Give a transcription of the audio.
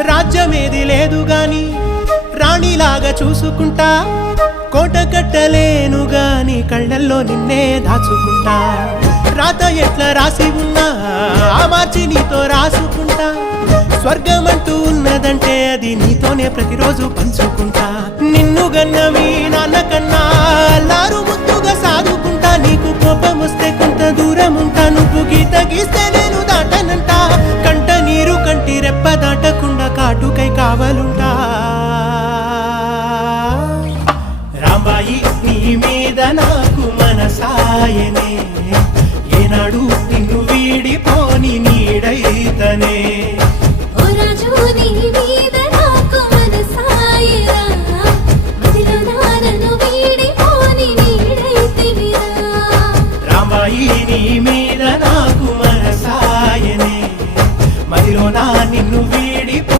రాజ్యమేది లేదు గాని రాణిలాగా చూసుకుంటా, కోట కట్టలేను గాని కళ్ళల్లో నిన్నే దాచుకుంటా. రాత ఎట్లా రాసి ఉన్నా ఆ మార్చి నీతో రాసుకుంటా. స్వర్గమంటూ ఉన్నదంటే అది నీతోనే ప్రతిరోజు పంచుకుంటా. నిన్ను గన్న మీ నాన్న కన్నా అల్లారు ముద్దుగా సాదుకుంటా. నీకు కోపం వస్తే కొంత దూరం ఉంటా, నువ్వు గీత గీస్తే నేను దాటనంటా. కంట నీరు కంటి రెప్ప దాటకుండా కాటుకై కావలుంటా. రాంబాయి నీ మీద నాకు మనసాయనే, ఏనాడు నిన్ను వీడిపోని నీడైతనే. ఓ రాజు నీ మీద